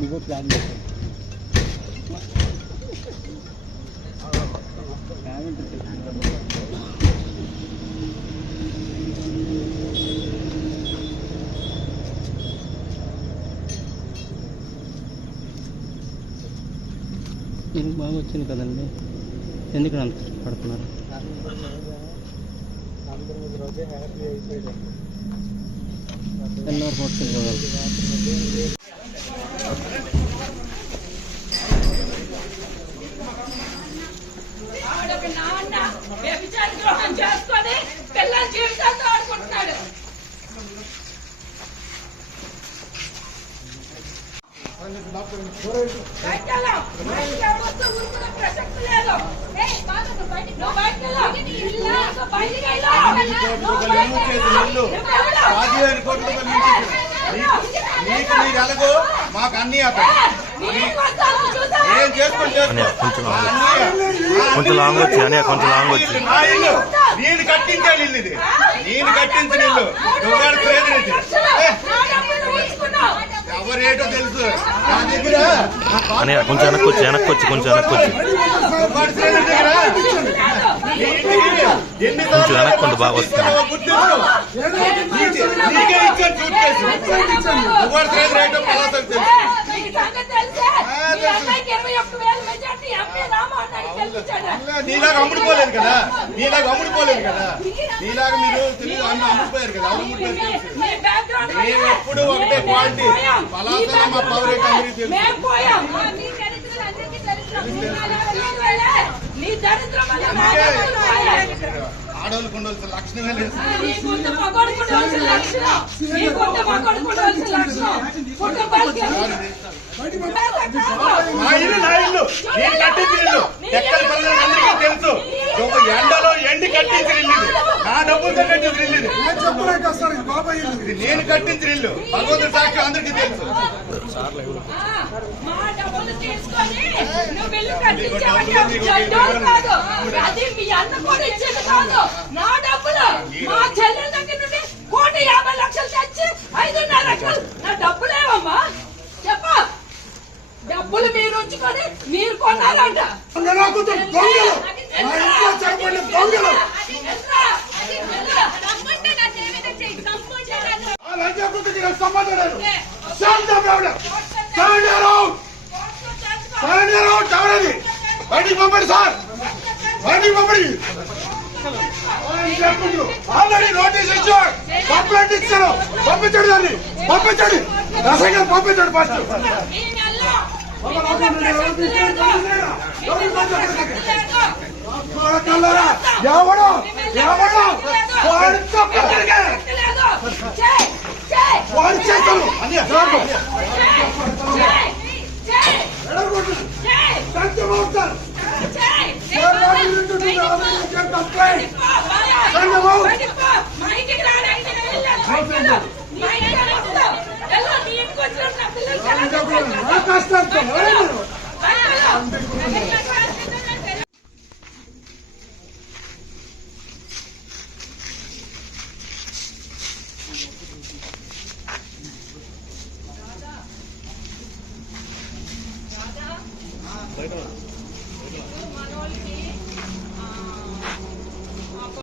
నువ్వు ప్లాన్ చేస్తావు ఇది బాగా వచ్చింది కదండి, ఎందుకు అంత పడుతున్నారు? ఎన్నో పడుతుంది కదా. చేసుకొని పిల్లల జీవితాలతో ఆడుకుంటున్నాడు. ప్రసక్తి లేదు. మాకు అన్ని కొంచెం లాంగ్ వచ్చి అని కొంచెం లాంగ్ వచ్చి నేను కట్టించాను ఇల్లు, ఇది నేను కట్టించిన ఇల్లు ఎవరేటో తెలుసు నా దగ్గర. కొంచెం వెనక్కొచ్చి కొంచెం వెనక్కొచ్చి కొంచెం వెనక్కుండి బాగా వస్తుంది. నీలాగా అమ్ముడుపోలేదు కదా, నీలాగా అమ్ముడుపోలేదు కదా, నీలాగా మీరు తెలియదు అమ్ముడిపోయారు కదా. మేము ఎప్పుడు ఒకటే క్వాలిటీ పలాసన మా పవర్ ఆడవాళ్ళకు ఉండవలసిన లక్షణమే లేదు. మా ఇల్లు నా ఇల్లు, నేను కట్టించిన ఇల్లు, ఎక్కడ పిల్లలందరికీ తెలుసు. ఎండలో ఎండి కట్టించిన ఇల్లు, నా డబ్బులతో కట్టించిన ఇల్లు, ఇది నేను కట్టించిన ఇల్లు. భగవంతుడి సాక్షి అందరికీ తెలుసు. డబ్బులు మీరు ఉంచుకొని మీరు కొన్నారంట. బయటికి పంపండి సార్, బయటికి పంపండి. ఆల్రెడీ నోటీస్ ఇచ్చారు, కంప్లైంట్ ఇచ్చారు, పంపించండి దాన్ని, పంపించండి రసంగా పంపించండి. ఫస్ట్ ఎవడో ఎవడో వాడి చేస్తారు మనోళ్ళకి